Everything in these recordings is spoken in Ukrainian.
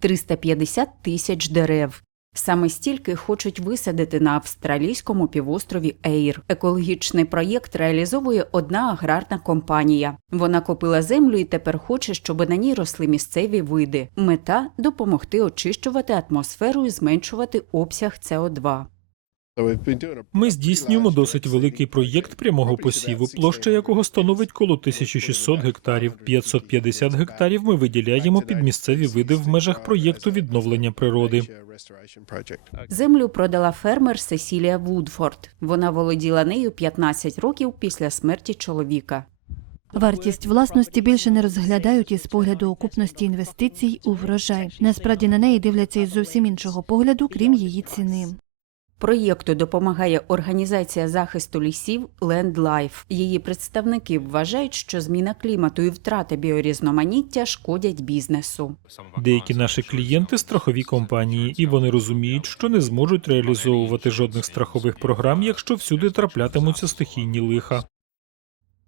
350 тисяч дерев. Саме стільки хочуть висадити на австралійському півострові Ейр. Екологічний проєкт реалізовує одна аграрна компанія. Вона купила землю і тепер хоче, щоб на ній росли місцеві види. Мета допомогти очищувати атмосферу і зменшувати обсяг СО2. Ми здійснюємо досить великий проєкт прямого посіву, площа якого становить коло 1600 гектарів. 550 гектарів ми виділяємо під місцеві види в межах проєкту відновлення природи. Землю продала фермер Сесілія Вудфорд. Вона володіла нею 15 років після смерті чоловіка. Вартість власності більше не розглядають із погляду окупності інвестицій у врожай. Насправді на неї дивляться із зовсім іншого погляду, крім її ціни. Проєкту допомагає організація захисту лісів Life. Її представники вважають, що зміна клімату і втрата біорізноманіття шкодять бізнесу. Деякі наші клієнти страхові компанії, і вони розуміють, що не зможуть реалізовувати жодних страхових програм, якщо всюди траплятимуться стихійні лиха.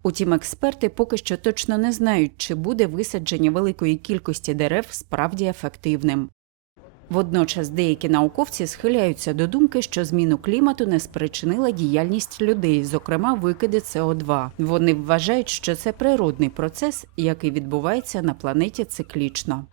Утім, експерти поки що точно не знають, чи буде висадження великої кількості дерев справді ефективним. Водночас деякі науковці схиляються до думки, що зміну клімату не спричинила діяльність людей, зокрема викиди СО2. Вони вважають, що це природний процес, який відбувається на планеті циклічно.